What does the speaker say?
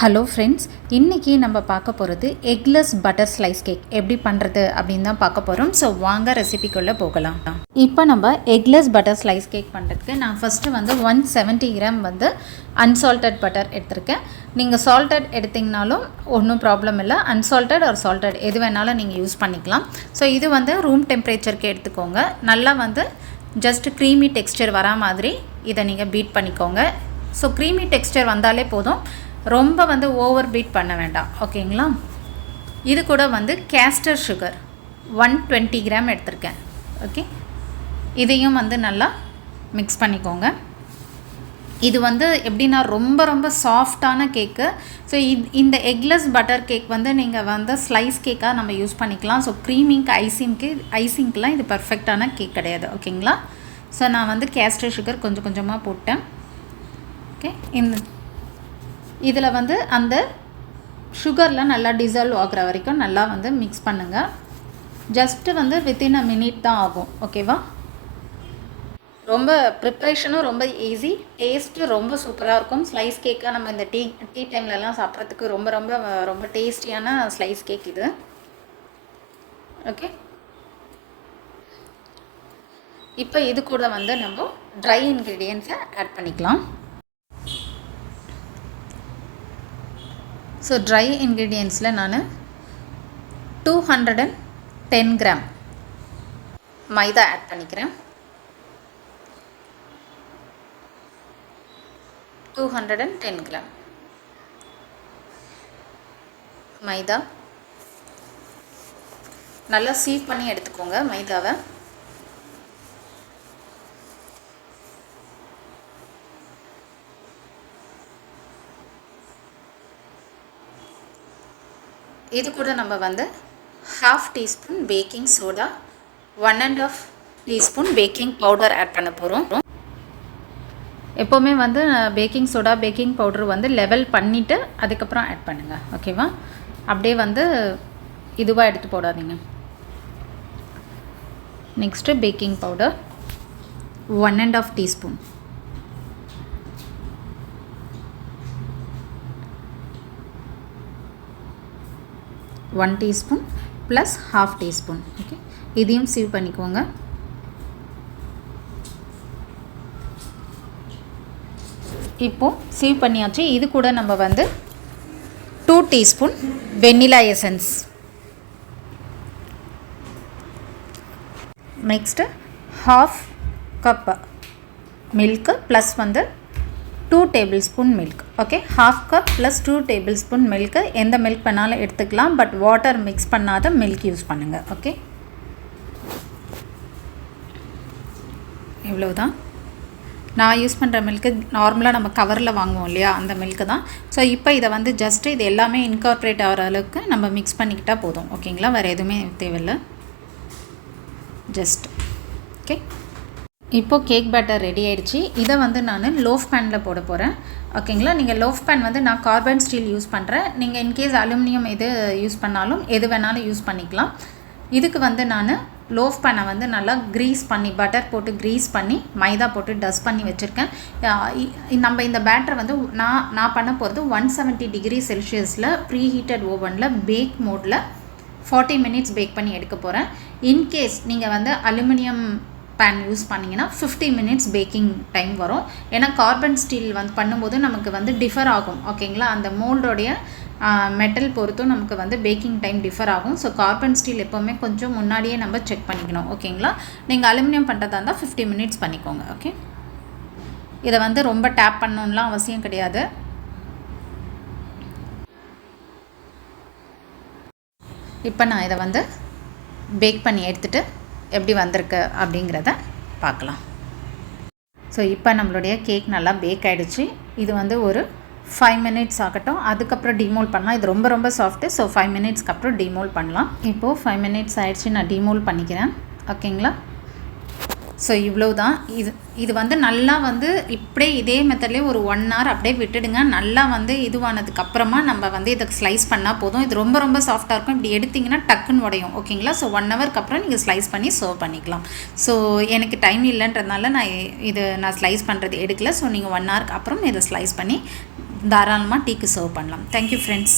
Hello friends, இன்றைக்கி நம்ம பார்க்க போகிறது எக்லெஸ் பட்டர் ஸ்லைஸ் கேக் எப்படி பண்ணுறது அப்படின்னு தான் பார்க்க போகிறோம். ஸோ வாங்க ரெசிபிக்குள்ளே போகலாம். இப்போ நம்ம எக்லெஸ் பட்டர் ஸ்லைஸ் கேக் பண்ணுறதுக்கு நான் ஃபஸ்ட்டு 170 கிராம் அன்சால்டட் பட்டர் எடுத்திருக்கேன். நீங்கள் சால்டட் எடுத்திங்கனாலும் ஒன்றும் ப்ராப்ளம் இல்லை. அன்சால்டட் ஒரு சால்டட் எது வேணாலும் நீங்கள் யூஸ் பண்ணிக்கலாம். ஸோ இது ரூம் டெம்பரேச்சருக்கு எடுத்துக்கோங்க. நல்லா ஜஸ்ட் க்ரீமி டெக்ஸ்சர் வரா மாதிரி இதை நீங்கள் பீட் பண்ணிக்கோங்க. ஸோ க்ரீமி டெக்ஸ்சர் வந்தாலே போதும், ரொம்ப ஓவர் பீட் பண்ண வேண்டாம். ஓகேங்களா? இது கூட கேஸ்டர் சுகர் 120 கிராம் எடுத்திருக்கேன். ஓகே, இதையும் நல்லா மிக்ஸ் பண்ணிக்கோங்க. இது எப்படின்னா ரொம்ப சாஃப்டான கேக்கு. ஸோ இந்த எக்லெஸ் பட்டர் கேக் நீங்கள் ஸ்லைஸ் கேக்காக நம்ம யூஸ் பண்ணிக்கலாம். ஸோ க்ரீமிங்க்கு ஐசிங்க்கெலாம் இது பர்ஃபெக்டான கேக் கிடையாது. ஓகேங்களா? ஸோ நான் கேஸ்டர் சுகர் கொஞ்சம் கொஞ்சமாக போட்டேன். ஓகே, இதில் அந்த சுகரில் நல்லா டிசால்வ் ஆகிற வரைக்கும் நல்லா மிக்ஸ் பண்ணுங்கள். ஜஸ்ட்டு வித்தின் அ மினிட் தான் ஆகும். ஓகேவா? ரொம்ப ப்ரிப்ரேஷனும் ரொம்ப ஈஸி, டேஸ்ட்டு ரொம்ப சூப்பராக இருக்கும். ஸ்லைஸ் கேக்காக நம்ம இந்த டீ டைம்லலாம் சாப்பிட்றதுக்கு ரொம்ப டேஸ்டியான ஸ்லைஸ் கேக் இது. ஓகே, இப்போ இது கூட நம்ம ட்ரை இன்க்ரீடியன்ட்ஸை ஆட் பண்ணிக்கலாம். ஸோ ட்ரை இன்க்ரீடியன்ட்ஸில் நான் 210 கிராம் மைதா ஆட் பண்ணிக்கிறேன். 210 கிராம் மைதா நல்லா சீவ் பண்ணி எடுத்துக்கோங்க மைதாவை. இது கூட நம்ம 1/2 teaspoon baking soda, 1.5 teaspoon baking powder add பண்ண போகிறோம். எப்போவுமே baking soda baking powder level பண்ணிவிட்டு அதுக்கப்புறம் ஆட் பண்ணுங்கள். ஓகேவா? அப்படியே இதுவாக எடுத்து போடாதீங்க. Next baking powder 1.5 teaspoon, one teaspoon plus 1/2 teaspoon. Okay, இதையும் சீவ் பண்ணிக்கோங்க. இப்போது சீவ் பண்ணியாச்சு. இது கூட நம்ம 2 teaspoon vanilla essence, next 1/2 cup milk plus 2 table spoon milk. Okay, 1/2 cup plus 2 table spoon milk. எந்த மில்க் வேணாலும் எடுத்துக்கலாம், பட் வாட்டர் மிக்ஸ் பண்ணாத மில்க் யூஸ் பண்ணுங்கள். ஓகே, இவ்வளவுதான். நான் யூஸ் பண்ணுற மில்க்கு நார்மலாக நம்ம கவரில் வாங்குவோம் இல்லையா, அந்த மில்க்கு தான். ஸோ இப்போ இதை ஜஸ்ட்டு இது எல்லாமே இன்கார்ப்ரேட் ஆகிற அளவுக்கு நம்ம மிக்ஸ் பண்ணிக்கிட்டால் போதும். ஓகேங்களா? வேறு எதுவுமே தேவையில்லை. ஜஸ்ட் ஓகே, இப்போது கேக் பேட்டர் ரெடி ஆகிடுச்சு. இதை நான் லோஃப் பேனில் போட போகிறேன். ஓகேங்களா? நீங்கள் லோஃப் பேன் நான் கார்பன் ஸ்டீல் யூஸ் பண்ணுறேன். நீங்கள் இன்கேஸ் அலுமினியம் எது யூஸ் பண்ணாலும் எது வேணாலும் யூஸ் பண்ணிக்கலாம். இதுக்கு நான் லோஃப் பேனை நல்லா க்ரீஸ் பண்ணி பட்டர் போட்டு க்ரீஸ் பண்ணி மைதா போட்டு டஸ்ட் பண்ணி வச்சுருக்கேன். நம்ம இந்த பேட்டரை நான் பண்ண போகிறது 170 டிகிரி செல்சியஸில் ப்ரீ ஹீட்டட் ஓவனில் பேக் மோடில் 40 மினிட்ஸ் பேக் பண்ணி எடுக்க போகிறேன். இன்கேஸ் நீங்கள் அலுமினியம் பேன் யூஸ் பண்ணிங்கன்னா 50 மினிட்ஸ் பேக்கிங் டைம் வரும். ஏன்னா கார்பன் ஸ்டீல் பண்ணும்போது நமக்கு டிஃபர் ஆகும். ஓகேங்களா? அந்த மோல்டோடைய மெட்டல் பொறுத்தும் நமக்கு பேக்கிங் டைம் டிஃபர் ஆகும். ஸோ கார்பன் ஸ்டீல் எப்போவுமே கொஞ்சம் முன்னாடியே நம்ம செக் பண்ணிக்கணும். ஓகேங்களா? நீங்கள் அலுமினியம் பண்ணுறதா இருந்தால் 50 மினிட்ஸ் பண்ணிக்கோங்க. ஓகே, இதை ரொம்ப டேப் பண்ணணும்லாம் அவசியம் கிடையாது. இப்போ நான் இதை பேக் பண்ணி எடுத்துகிட்டு எப்படி வந்திருக்கு அப்படிங்கிறத பார்க்கலாம். ஸோ இப்போ நம்மளுடைய கேக் நல்லா பேக் ஆகிடுச்சு. இது ஒரு 5 மினிட்ஸ் ஆகட்டும், அதுக்கப்புறம் டிமோல் பண்ணலாம். இது ரொம்ப சாஃப்ட்டு. ஸோ 5 மினிட்ஸ்க்கு அப்புறம் டிமோல் பண்ணலாம். இப்போது 5 மினிட்ஸ் ஆகிடுச்சு, நான் டிமோல் பண்ணிக்கிறேன். ஓகேங்களா? ஸோ இவ்வளோ தான். இது நல்லா இப்படியே இதே மெத்தட்லேயே ஒரு 1 hour அப்படியே விட்டுடுங்க. நல்லா இதுவானதுக்கு அப்புறமா நம்ம இதை ஸ்லைஸ் பண்ணால் போதும். இது ரொம்ப சாஃப்டாக இருக்கும். இப்படி எடுத்திங்கன்னா டக்குன்னு உடையும். ஓகேங்களா? ஸோ 1 ஹவருக்கு அப்புறம் நீங்கள் ஸ்லைஸ் பண்ணி சர்வ் பண்ணிக்கலாம். ஸோ எனக்கு டைம் இல்லைன்றதுனால நான் ஸ்லைஸ் பண்ணுறது எடுக்கல. ஸோ நீங்கள் 1 ஹவருக்கு அப்புறம் இதை ஸ்லைஸ் பண்ணி தாராளமாக டீக்கு சர்வ் பண்ணலாம். Thank you friends.